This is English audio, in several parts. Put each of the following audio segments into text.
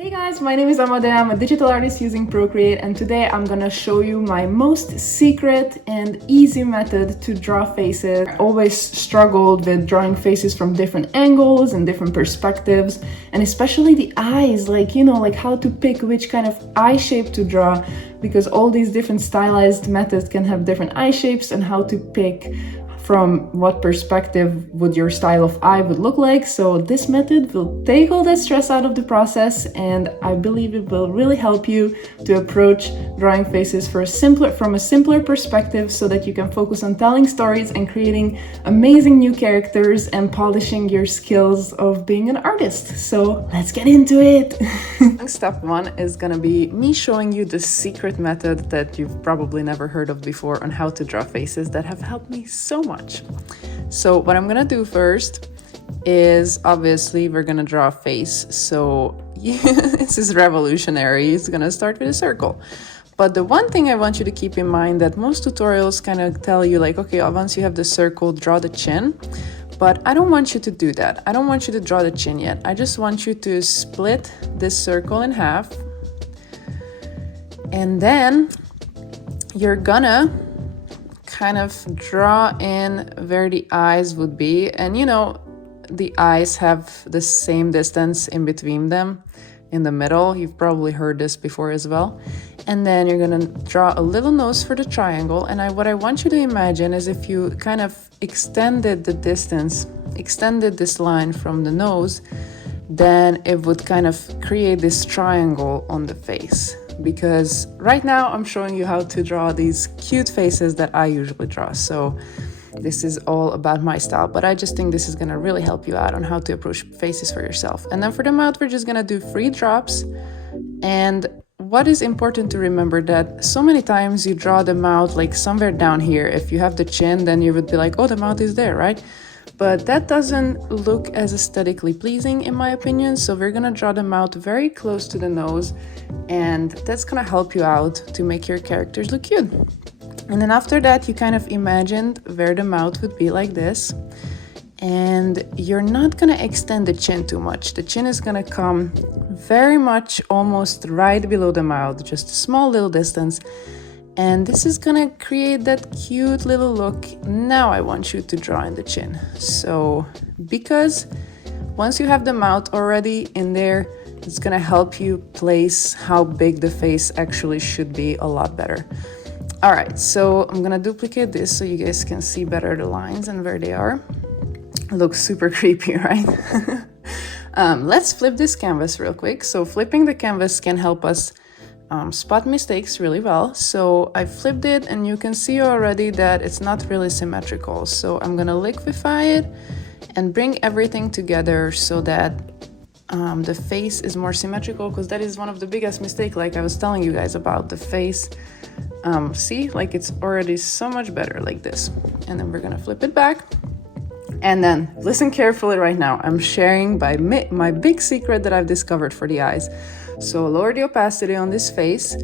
Hey guys, my name is Amadeadraws. I'm a digital artist using Procreate, and today I'm gonna show you my most secret and easy method to draw faces. I always struggled with drawing faces from different angles and different perspectives, and especially the eyes, like how to pick which kind of eye shape to draw, because all these different stylized methods can have different eye shapes, and how to pick from what perspective would your style of eye would look like. So this method will take all that stress out of the process, and I believe it will really help you to approach drawing faces from a simpler perspective, so that you can focus on telling stories and creating amazing new characters and polishing your skills of being an artist. So let's get into it. Step one is gonna be me showing you the secret method that you've probably never heard of before on how to draw faces that have helped me so much. So what I'm gonna do first is, obviously, we're gonna draw a face. So this is revolutionary. It's gonna start with a circle. But the one thing I want you to keep in mind, that most tutorials kind of tell you like, okay, once you have the circle, draw the chin. But I don't want you to do that. I don't want you to draw the chin yet. I just want you to split this circle in half. And then you're gonna kind of draw in where the eyes would be. And the eyes have the same distance in between them in the middle. You've probably heard this before as well. And then you're gonna draw a little nose for the triangle. And what I want you to imagine is, if you kind of extended the distance, extended this line from the nose, then it would kind of create this triangle on the face. Because right now I'm showing you how to draw these cute faces that I usually draw. So this is all about my style, but I just think this is gonna really help you out on how to approach faces for yourself. And then for the mouth, we're just gonna do 3 drops. And what is important to remember, that so many times you draw the mouth like somewhere down here. If you have the chin, then you would be like, oh, the mouth is there, right? But that doesn't look as aesthetically pleasing, in my opinion. So we're gonna draw the mouth very close to the nose, and that's gonna help you out to make your characters look cute. And then after that, you kind of imagined where the mouth would be like this. And you're not gonna extend the chin too much. The chin is gonna come very much almost right below the mouth, just a small little distance. And this is gonna create that cute little look. Now I want you to draw in the chin. So, because once you have the mouth already in there, it's gonna help you place how big the face actually should be a lot better. All right, so I'm gonna duplicate this so you guys can see better the lines and where they are. It looks super creepy, right? Let's flip this canvas real quick. So flipping the canvas can help us spot mistakes really well. So I flipped it, and you can see already that it's not really symmetrical. So I'm gonna liquefy it and bring everything together so that the face is more symmetrical, because that is one of the biggest mistakes, like I was telling you guys about the face. See, like it's already so much better like this. And then we're gonna flip it back. And then listen carefully right now. I'm sharing my big secret that I've discovered for the eyes. So lower the opacity on this face,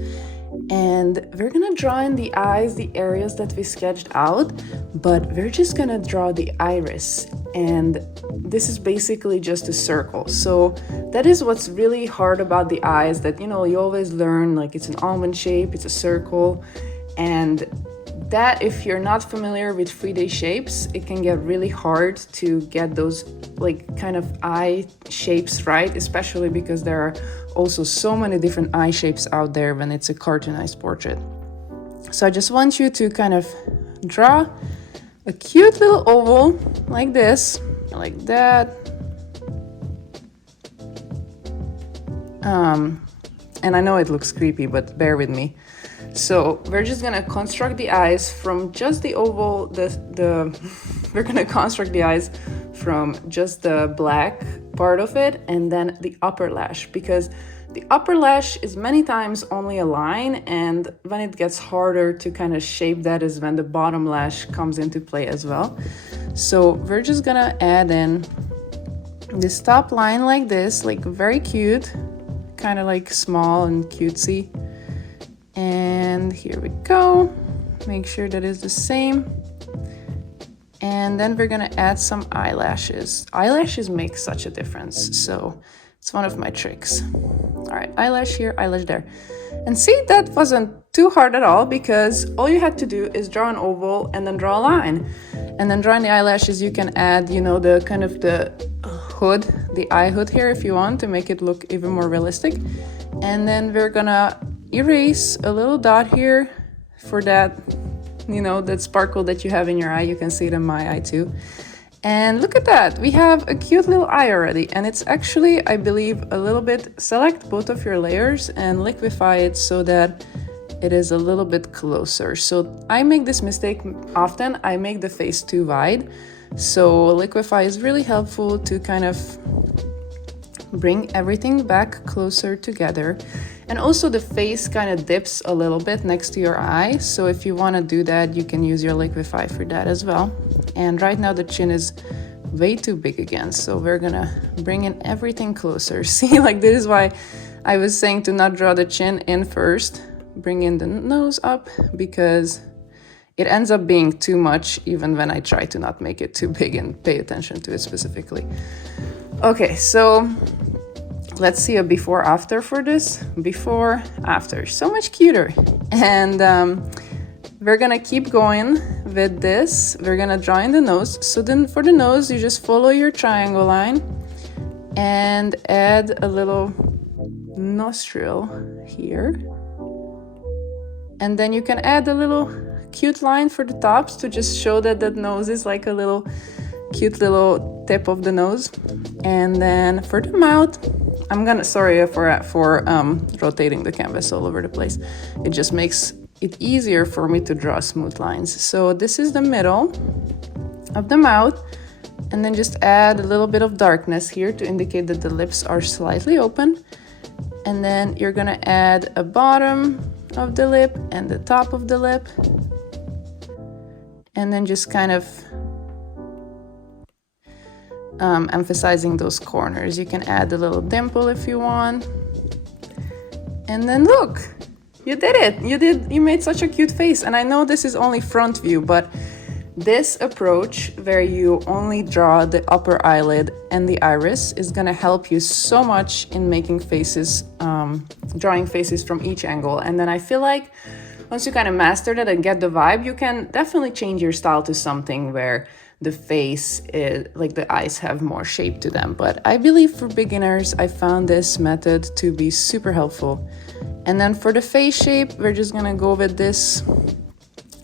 and we're gonna draw in the eyes, the areas that we sketched out, but we're just gonna draw the iris. And this is basically just a circle. So that is what's really hard about the eyes, that you always learn, like it's an almond shape, it's a circle. And that, if you're not familiar with 3D shapes, it can get really hard to get those like kind of eye shapes right, especially because there are also so many different eye shapes out there when it's a cartoonized portrait. So I just want you to kind of draw a cute little oval like this, like that. And I know it looks creepy, but bear with me. So we're just gonna construct the eyes from just the oval. We're gonna construct the eyes from just the black part of it, and then the upper lash, because the upper lash is many times only a line, and when it gets harder to kind of shape that is when the bottom lash comes into play as well. So we're just gonna add in this top line like this, like very cute, kind of like small and cutesy. And here we go. Make sure that is the same. And then we're gonna add some eyelashes. Eyelashes make such a difference, so it's one of my tricks. All All right, eyelash here, eyelash there. And see, that wasn't too hard at all, because all you had to do is draw an oval and then draw a line. And then drawing the eyelashes, you can add, you know, the kind of the hood, the eye hood here if you want to make it look even more realistic. And then we're gonna erase a little dot here for that, you know, that sparkle that you have in your eye. You can see it in my eye too. And look at that, we have a cute little eye already, and it's actually, I believe, a little bit, select both of your layers and liquefy it so that it is a little bit closer. So I make this mistake often, I make the face too wide. So liquefy is really helpful to kind of bring everything back closer together. And also the face kind of dips a little bit next to your eye. So if you want to do that, you can use your liquefy for that as well. And right now the chin is way too big again. So we're gonna bring in everything closer. See, like this is why I was saying to not draw the chin in first. Bring in the nose up, because it ends up being too much even when I try to not make it too big and pay attention to it specifically. Okay, so let's see a before after for this. Before, after, so much cuter. And we're gonna keep going with this. We're gonna draw in the nose. So then for the nose, you just follow your triangle line and add a little nostril here. And then you can add a little cute line for the tops to just show that that nose is like a little cute little tip of the nose. And then for the mouth, I'm gonna, sorry for rotating the canvas all over the place. It just makes it easier for me to draw smooth lines. So this is the middle of the mouth, and then just add a little bit of darkness here to indicate that the lips are slightly open. And then you're gonna add a bottom of the lip and the top of the lip, and then just kind of emphasizing those corners. You can add a little dimple if you want. And then look, you did it. You made such a cute face. And I know this is only front view, but this approach where you only draw the upper eyelid and the iris is gonna help you so much in making faces, drawing faces from each angle. And then I feel like once you kind of master that and get the vibe, you can definitely change your style to something where the face is, like the eyes have more shape to them. But I believe for beginners, I found this method to be super helpful. And then for the face shape, we're just gonna go with this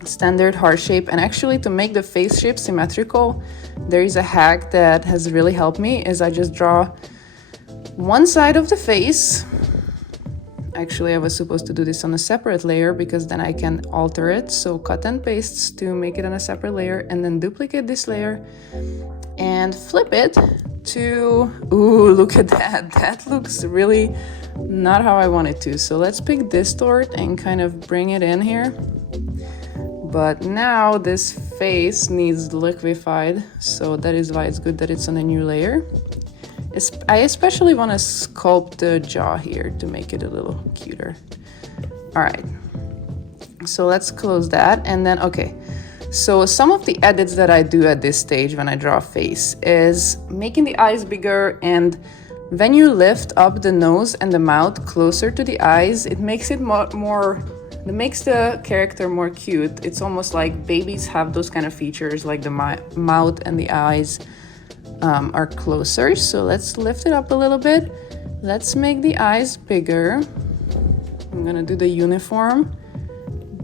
standard heart shape. And actually, to make the face shape symmetrical, there is a hack that has really helped me, is I just draw one side of the face. Actually, I was supposed to do this on a separate layer because then I can alter it. So cut and paste to make it on a separate layer, and then duplicate this layer and flip it to, ooh, look at that. That looks really not how I want it to. So let's pick distort and kind of bring it in here. But now this face needs liquefied, so that is why it's good that it's on a new layer. I especially want to sculpt the jaw here to make it a little cuter. All right, so let's close that. And then, okay, so some of the edits that I do at this stage when I draw a face is making the eyes bigger, and when you lift up the nose and the mouth closer to the eyes, it makes it it makes the character more cute. It's almost like babies have those kind of features, like the mouth and the eyes are closer. So let's lift it up a little bit. Let's make the eyes bigger. I'm gonna do the uniform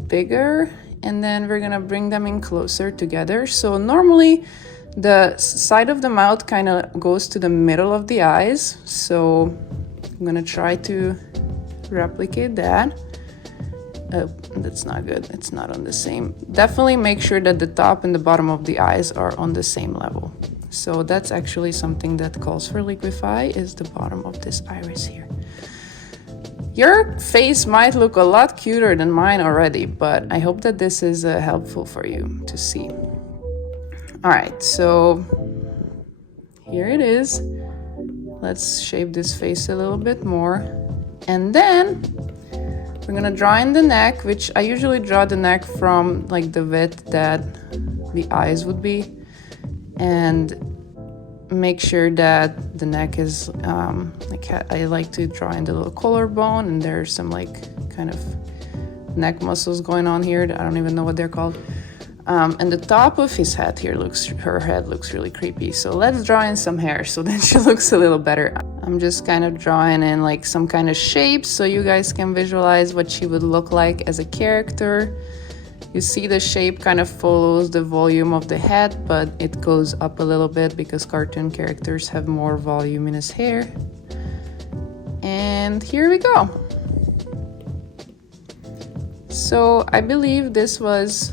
bigger, and then we're gonna bring them in closer together. So normally the side of the mouth kind of goes to the middle of the eyes. So I'm gonna try to replicate that. That's not good. It's not on the same. Definitely make sure that the top and the bottom of the eyes are on the same level. So that's actually something that calls for liquefy, is the bottom of this iris here. Your face might look a lot cuter than mine already, but I hope that this is helpful for you to see. All right, so here it is. Let's shape this face a little bit more. And then we're gonna draw in the neck, which I usually draw the neck from like the width that the eyes would be. And make sure that the neck is like, I like to draw in the little collarbone, and there's some like kind of neck muscles going on here. I don't even know what they're called. And the top of his head here her head looks really creepy. So let's draw in some hair so that she looks a little better. I'm just kind of drawing in like some kind of shape so you guys can visualize what she would look like as a character. You see the shape kind of follows the volume of the head, but it goes up a little bit because cartoon characters have more voluminous hair. And here we go. So I believe this was...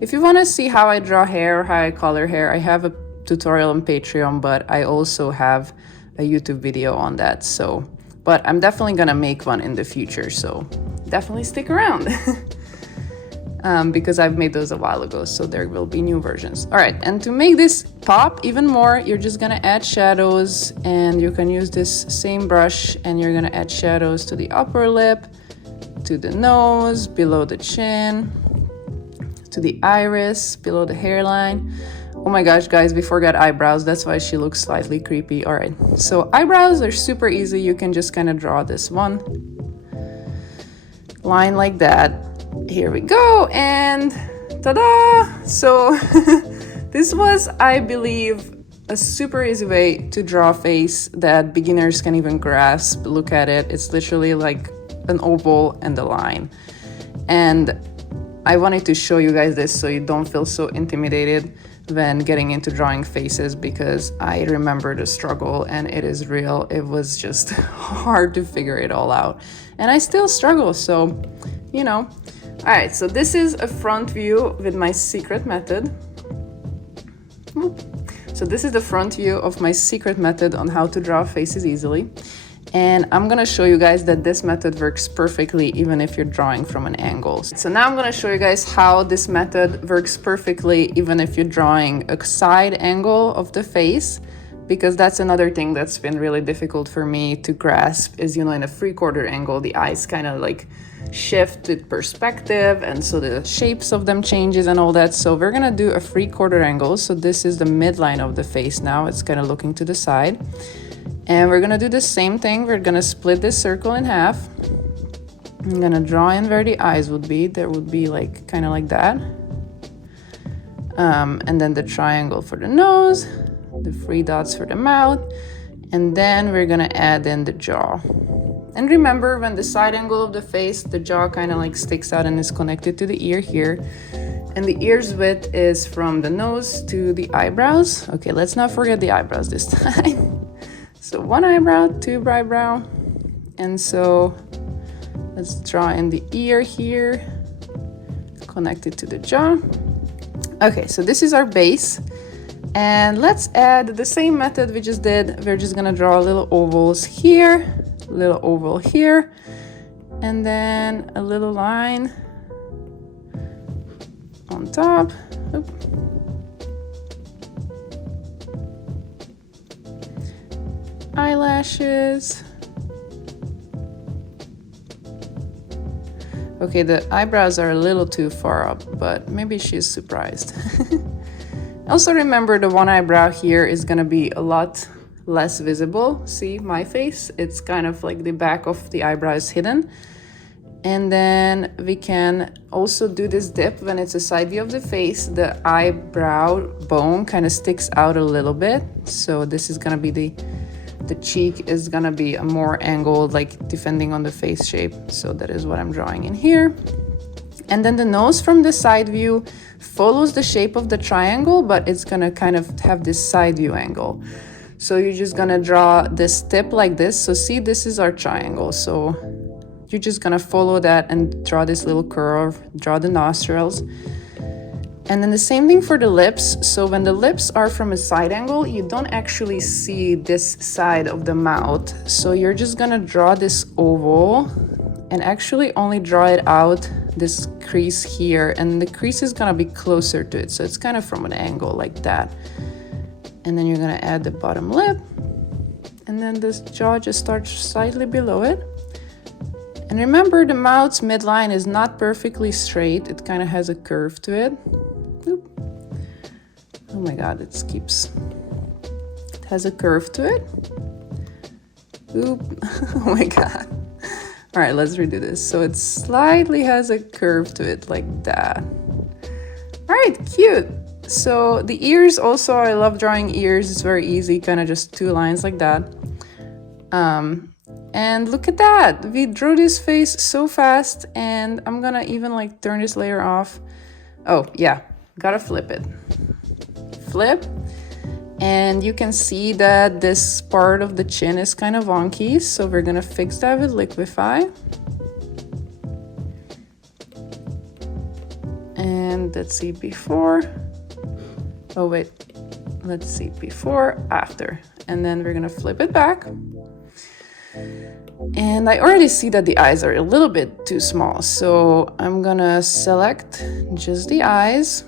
If you want to see how I draw hair or how I color hair, I have a tutorial on Patreon, but I also have a YouTube video on that. So, but I'm definitely gonna make one in the future, so definitely stick around. Because I've made those a while ago, so there will be new versions. All right, and to make this pop even more, you're just gonna add shadows, and you can use this same brush, and you're gonna add shadows to the upper lip, to the nose, below the chin, to the iris, below the hairline. Oh my gosh, guys, we forgot eyebrows. That's why she looks slightly creepy. All right, so eyebrows are super easy. You can just kind of draw this one line like that. Here we go, and ta-da! So this was, I believe, a super easy way to draw a face that beginners can even grasp. Look at it. It's literally like an oval and a line. And I wanted to show you guys this so you don't feel so intimidated when getting into drawing faces, because I remember the struggle and it is real. It was just hard to figure it all out. And I still struggle, so, you know. All right, so this is a front view with my secret method. So this is the front view of my secret method on how to draw faces easily. And I'm gonna show you guys that this method works perfectly even if you're drawing from an angle. So now I'm gonna show you guys how this method works perfectly even if you're drawing a side angle of the face, because that's another thing that's been really difficult for me to grasp is, you know, in a 3/4 angle, the eyes kind of like shift with perspective, and so the shapes of them changes and all that. So we're gonna do a 3/4 angle. So this is the midline of the face now. It's kind of looking to the side. And we're gonna do the same thing. We're gonna split this circle in half. I'm gonna draw in where the eyes would be. There would be like kind of like that. And then the triangle for the nose, the 3 dots for the mouth, and then we're gonna add in the jaw. And remember, when the side angle of the face, the jaw kind of like sticks out and is connected to the ear here. And the ear's width is from the nose to the eyebrows. Okay, let's not forget the eyebrows this time. So 1 eyebrow, 2 eyebrow, and so let's draw in the ear here, connected to the jaw. Okay, so this is our base, and let's add the same method we just did. We're just gonna draw little ovals here, little oval here, and then a little line on top. Oop. Eyelashes. Okay, the eyebrows are a little too far up, but maybe she's surprised. Also remember, the 1 eyebrow here is gonna be a lot less visible. See my face? It's kind of like the back of the eyebrow is hidden. And then we can also do this dip when it's a side view of the face. The eyebrow bone kind of sticks out a little bit. So this is gonna be the cheek is gonna be a more angled, like depending on the face shape. So that is what I'm drawing in here. And then the nose from the side view follows the shape of the triangle, but it's gonna kind of have this side view angle. So you're just gonna draw this tip like this. So see, this is our triangle. So you're just gonna follow that and draw this little curve, draw the nostrils. And then the same thing for the lips. So when the lips are from a side angle, you don't actually see this side of the mouth. So you're just gonna draw this oval and actually only draw it out this crease here. And the crease is gonna be closer to it. So it's kind of from an angle like that. And then you're gonna add the bottom lip. And then this jaw just starts slightly below it. And remember, the mouth's midline is not perfectly straight. It kind of has a curve to it. Oop. Oh my God, it keeps has a curve to it. Oop, oh my god. All right, let's redo this. So it slightly has a curve to it like that. All right, cute. So the ears also, I love drawing ears. It's very easy, kind of just 2 lines like that. And look at that. We drew this face so fast, and I'm gonna even like turn this layer off. Oh yeah, gotta flip it. Flip. And you can see that this part of the chin is kind of wonky, so we're gonna fix that with Liquify. And let's see before. Oh wait, let's see before, after. And then we're gonna flip it back. And I already see that the eyes are a little bit too small, so I'm gonna select just the eyes.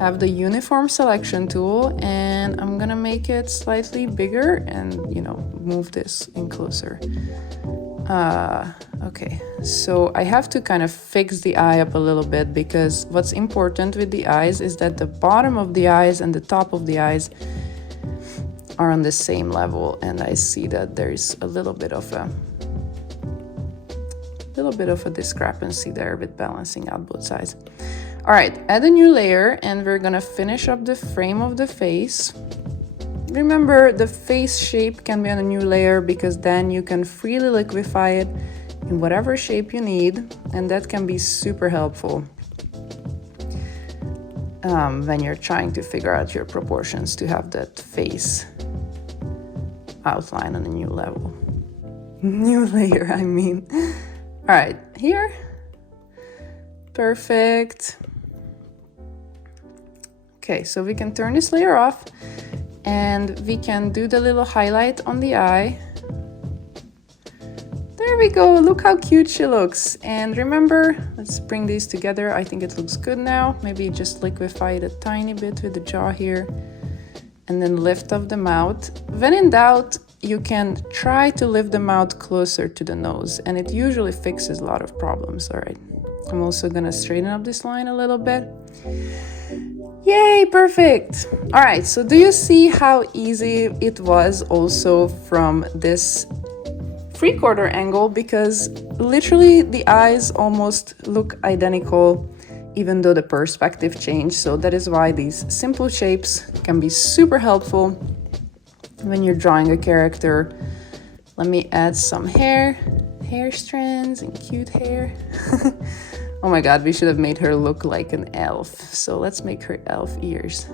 Have the uniform selection tool, and I'm gonna make it slightly bigger and, you know, move this in closer. Okay, so I have to kind of fix the eye up a little bit, because what's important with the eyes is that the bottom of the eyes and the top of the eyes are on the same level, and I see that there's a little bit of a discrepancy there with balancing out both sides. All right, add a new layer, and we're gonna finish up the frame of the face. Remember, the face shape can be on a new layer, because then you can freely liquefy it in whatever shape you need, and that can be super helpful when you're trying to figure out your proportions to have that face outline on a new level. New layer, I mean. All right, here. Perfect. Okay, so we can turn this layer off, and we can do the little highlight on the eye. There we go, look how cute she looks. And remember, let's bring these together. I think it looks good now. Maybe just liquefy it a tiny bit with the jaw here, and then lift up the mouth. When in doubt, you can try to lift the mouth closer to the nose, and it usually fixes a lot of problems. All right, I'm also gonna straighten up this line a little bit. Yay, perfect. All right, so do you see how easy it was also from this 3/4 angle? Because literally the eyes almost look identical, even though the perspective changed. So that is why these simple shapes can be super helpful when you're drawing a character. Let me add some hair strands and cute hair. Oh my god, we should have made her look like an elf. So let's make her elf ears.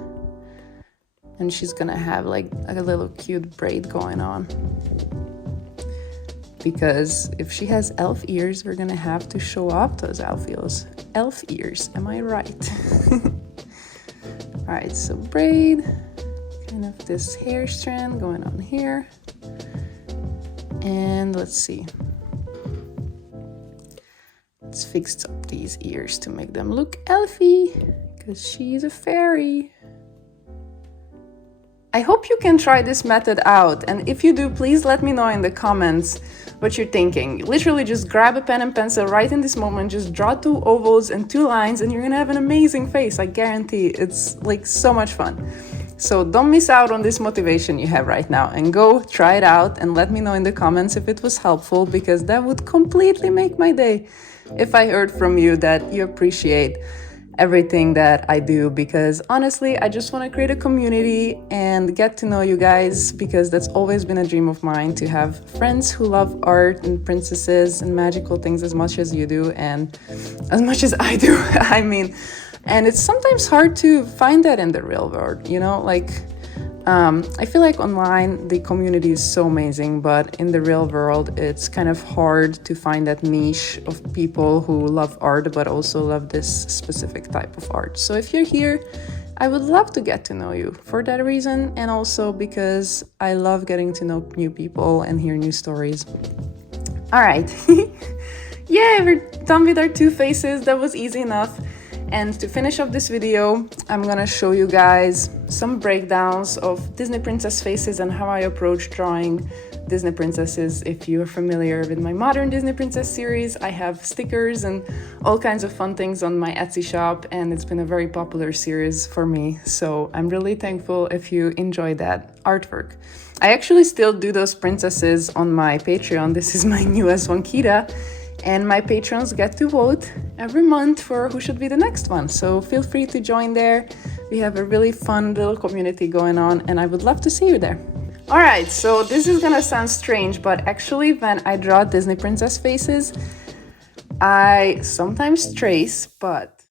And she's gonna have like a little cute braid going on. Because if she has elf ears, we're gonna have to show off those elf ears, am I right? All right, so braid, kind of this hair strand going on here. And let's see. Let's fix up these ears to make them look elfy, because she's a fairy. I hope you can try this method out, and if you do, please let me know in the comments what you're thinking. Literally just grab a pen and pencil right in this moment, just draw 2 ovals and 2 lines, and you're gonna have an amazing face. I guarantee. It's like so much fun. So don't miss out on this motivation you have right now, and go try it out and let me know in the comments if it was helpful, because that would completely make my day if I heard from you that you appreciate everything that I do, because honestly, I just want to create a community and get to know you guys, because that's always been a dream of mine, to have friends who love art and princesses and magical things as much as you do and as much as I do. I mean, and it's sometimes hard to find that in the real world, you know, like I feel like online the community is so amazing, but in the real world it's kind of hard to find that niche of people who love art but also love this specific type of art. So if you're here, I would love to get to know you for that reason, and also because I love getting to know new people and hear new stories. All right. Yay, we're done with our 2 faces. That was easy enough. And to finish up this video, I'm gonna show you guys some breakdowns of Disney princess faces and how I approach drawing Disney princesses. If you're familiar with my modern Disney princess series, I have stickers and all kinds of fun things on my Etsy shop, and it's been a very popular series for me. So I'm really thankful if you enjoy that artwork. I actually still do those princesses on my Patreon. This is my newest one, Kira, and my patrons get to vote every month for who should be the next one. So feel free to join there. We have a really fun little community going on, and I would love to see you there. All right, so this is gonna sound strange, but actually when I draw Disney princess faces, I sometimes trace, but